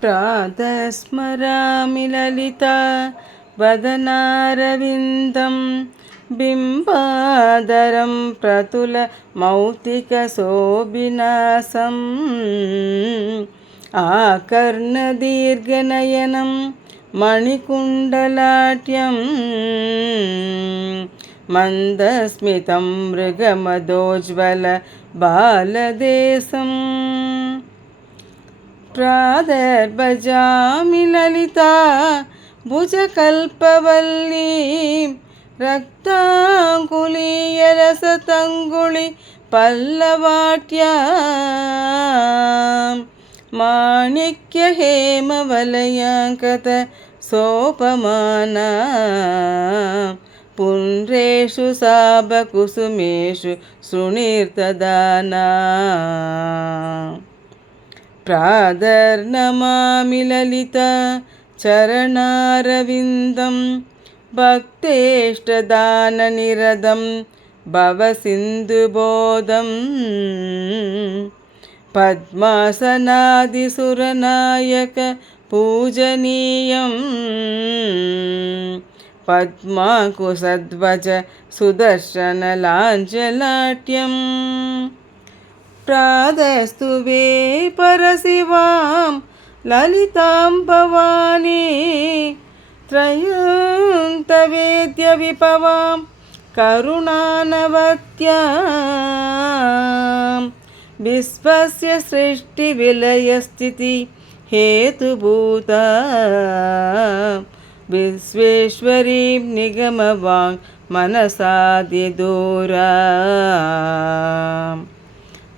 प्रातस्मरामि ललिता वदनारविन्दं बिम्बादरं प्रतुलमौक्तिकशोभिनासम् आकर्णदीर्घनयनं मणिकुण्डलाट्यं मन्दस्मितं मृगमदोज्ज्वलबालदेशम् प्रादर्भजामि ललिता भुजकल्पवल्लीं रक्ताङ्गुलीयरसतङ्गुळि पल्लवाट्यां माणिक्यहेमवलयाङ्कत सोपमाना पुण्ड्रेषु साभकुसुमेषु शृणीर्तदाना प्रादर्नमामि ललिता चरणारविन्दं भक्तेष्टदाननिरतं भवसिन्धुबोधं पद्मासनादिसुरनायक पूजनीयं पद्माकुसध्वज सुदर्शनलाञ्चलाट्यम् प्रातस्तुवे परशिवां ललितां भवानी त्रयन्तवेद्यविभवां करुणानवत्यां विश्वस्य सृष्टिविलयस्थिति हेतुभूता विश्वेश्वरीं निगमवाङ् मनसादिदूरा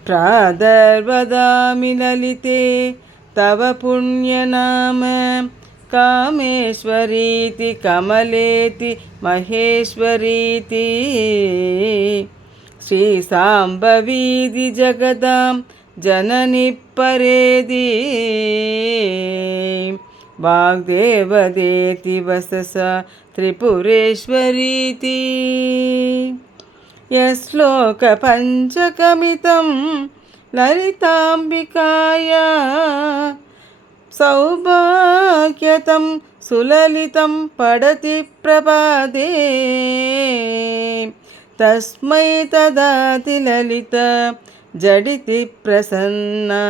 प्रादर्वदामि ललिते तव पुण्यनाम कामेश्वरीति कमलेति महेश्वरीति श्रीसाम्बवीति जगदां जननि परेति वाग्देवदेति वससा त्रिपुरेश्वरीति यश्लोकपञ्चकमितं ललिताम्बिकाया सौभाग्यतं सुललितं पठति प्रभाते तस्मै तदाति ललिता जडिति प्रसन्ना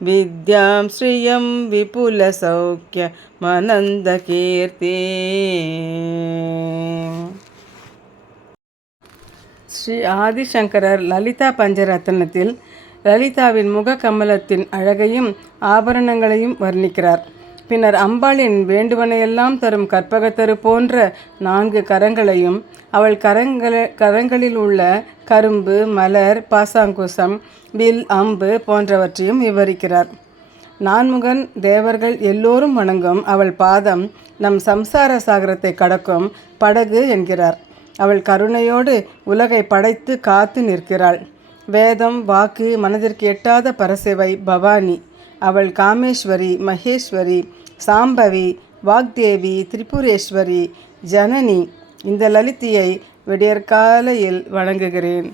विद्यां श्रियं विपुलसौख्यमनन्दकीर्ति. ஸ்ரீ ஆதிசங்கரர் லலிதா பஞ்சரத்னத்தில் லலிதாவின் முக கமலத்தின் அழகையும் ஆபரணங்களையும் வர்ணிக்கிறார். பின்னர் அம்பாளின் வேண்டுவனையெல்லாம் தரும் கற்பகத்தரு போன்ற 4 கரங்களையும் அவள் கரங்களில் உள்ள கரும்பு, மலர், பாசாங்குசம், வில், அம்பு போன்றவற்றையும் விவரிக்கிறார். நான்முகன் தேவர்கள் எல்லோரும் வணங்கும் அவள் பாதம் நம் சம்சார சாகரத்தை கடக்கும் படகு என்கிறார். அவள் கருணையோடு உலகை படைத்து காத்து நிற்கிறாள். வேதம், வாக்கு, மனதிற்கு எட்டாத பரசிவை பவானி. அவள் காமேஸ்வரி, மகேஸ்வரி, சாம்பவி, வாக்தேவி, திரிபுரேஸ்வரி, ஜனனி. இந்த லலிதியை விடியற்காலையில் வணங்குகிறேன்.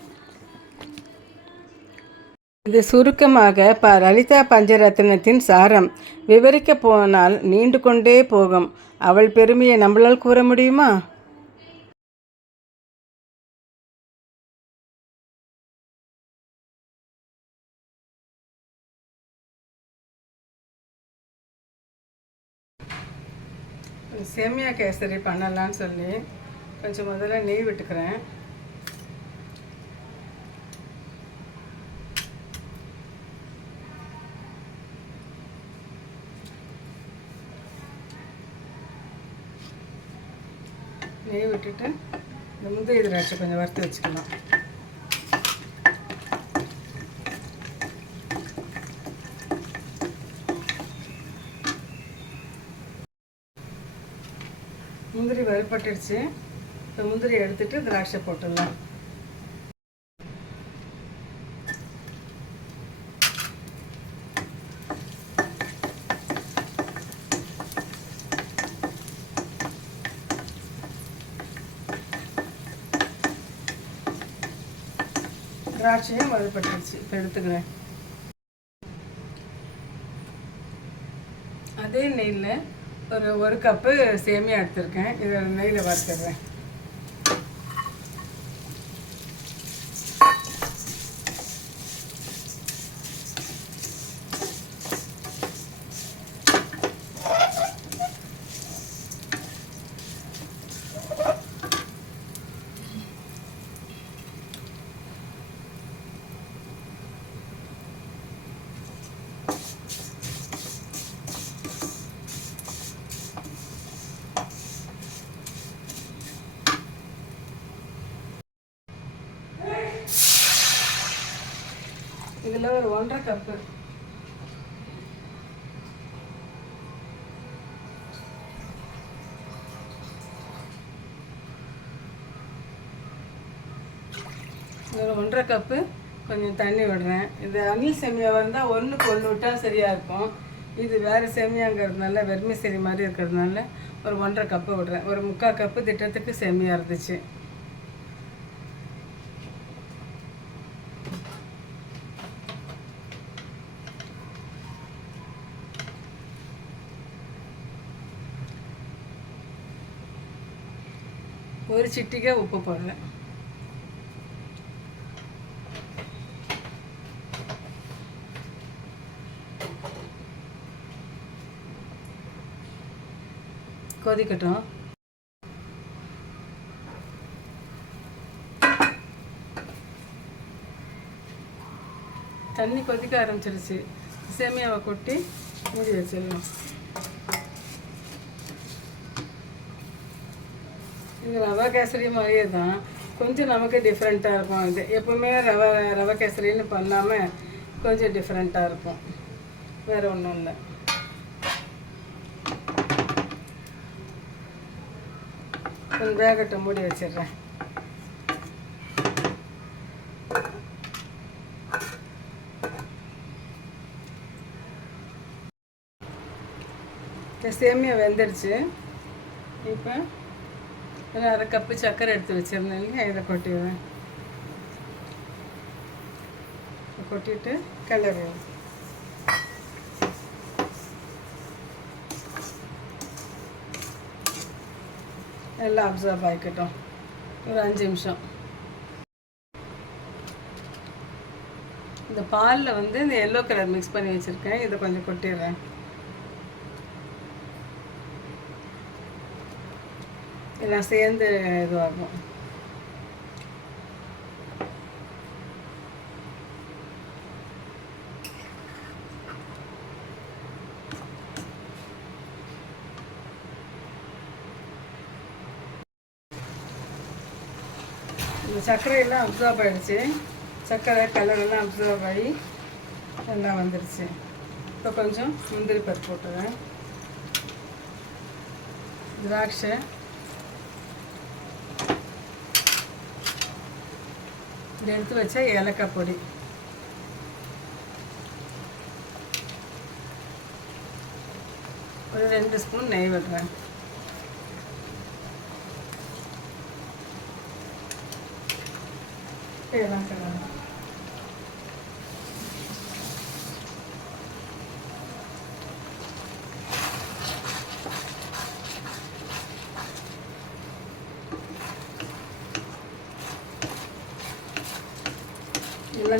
இது சுருக்கமாக லலிதா பஞ்சரத்னத்தின் சாரம். விவரிக்க போனால் நீண்டு கொண்டே போகும். அவள் பெருமையை நம்மளால் கூற முடியுமா? சேமியா கேசரி பண்ணலான்னு சொல்லி கொஞ்சம் முதல்ல நெய் விட்டுக்கிறேன். நெய் விட்டுட்டு இந்த முந்திரி திராட்சை கொஞ்சம் வறுத்து வச்சுக்கலாம். முந்திரி வறுபட்டுடுச்சு. இப்போ முந்திரி எடுத்துட்டு திராட்சை போட்டுடலாம். திராட்சையும் வறுபட்டுடுச்சு. இப்போ எடுத்துக்கிறேன். இதே நெய்யில் ஒரு கப்பு சேமியா எடுத்திருக்கேன். இதை நெய்யில் வறுத்துடுறேன். இதில் ஒரு 1.5 கப்பு இதில் 1.5 கப்பு கொஞ்சம் தண்ணி விடுறேன். இது அணில் சேமியாவாக இருந்தால் 1க்கு 1 விட்டால் சரியாக இருக்கும். இது வேறு சேமியாங்கிறதுனால வெர்மிசெலி மாதிரி இருக்கிறதுனால ஒரு 1.5 கப்பு விடுறேன். ஒரு 3/4 கப்பு திட்டத்துக்கு சேமியா இருந்துச்சு. ஒரு சிட்டிகை உப்பு போடுறேன். கொதிக்கட்டும். தண்ணி கொதிக்க ஆரம்பிச்சிருச்சு. சேமியாவை கொட்டி மூடி வச்சிடலாம். இது ரவா கேசரி மாதிரியே தான், கொஞ்சம் நமக்கு டிஃப்ரெண்ட்டாக இருக்கும். இது எப்பவுமே ரவா கேசரின்னு பண்ணாமல் கொஞ்சம் டிஃப்ரெண்ட்டாக இருக்கும். வேறு ஒன்றும் இல்லை. கொஞ்சம் வேகட்டும், மூடி வச்சிடுறேன். சேமியா வெந்துடுச்சு. இப்போ 1/2 கப்பு சர்க்கரை எடுத்து வச்சுருந்தேன் இல்லையா, இதை கொட்டிடுவேன். கொட்டிட்டு கிளறுவேன். எல்லாம் அப்சர்வ் ஆகிக்கட்டும். ஒரு 5 நிமிஷம். இந்த பாலில் வந்து இந்த எல்லோ கலர் மிக்ஸ் பண்ணி வச்சுருக்கேன். இதை கொஞ்சம் கொட்டிடுறேன். எல்லாம் சேர்ந்து இதுவாகும். இந்த சர்க்கரையெல்லாம் அப்சர்வ் ஆகிடுச்சு. சர்க்கரை கலரெல்லாம் அப்சர்வ் ஆகி எல்லாம் வந்துடுச்சு. இப்போ கொஞ்சம் முந்திரி பருப்பு போட்டுறேன். திராட்சை, இது எடுத்து வச்ச ஏலக்காய் பொடி, ஒரு 2 ஸ்பூன் நெய் விடுறேன். எல்லாம்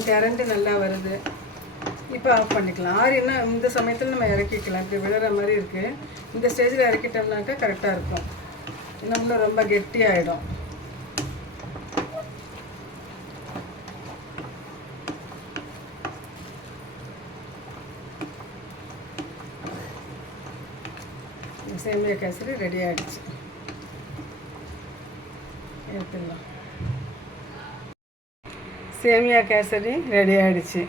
திரண்டு நல்லா வருது. இப்போ ஆஃப் பண்ணிக்கலாம். ஆறினா இந்த சமயத்தில் நம்ம இறக்கிக்கலாம். இப்படி விழுற மாதிரி இருக்குது. இந்த ஸ்டேஜில் இறக்கிட்டோம்னாக்கா கரெக்டாக இருக்கும். இன்னும் ரொம்ப கெட்டியாகிடும். சேமியா கேசரி ரெடி ஆகிடுச்சு. எடுத்துடலாம். சேமியா கேசரி ரெடி ஆகிடுச்சு.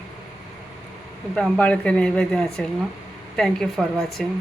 இப்போ அம்பாளுக்கு நைவேத்தியம் வச்சிடலாம். தேங்க்யூ ஃபார் வாட்சிங்.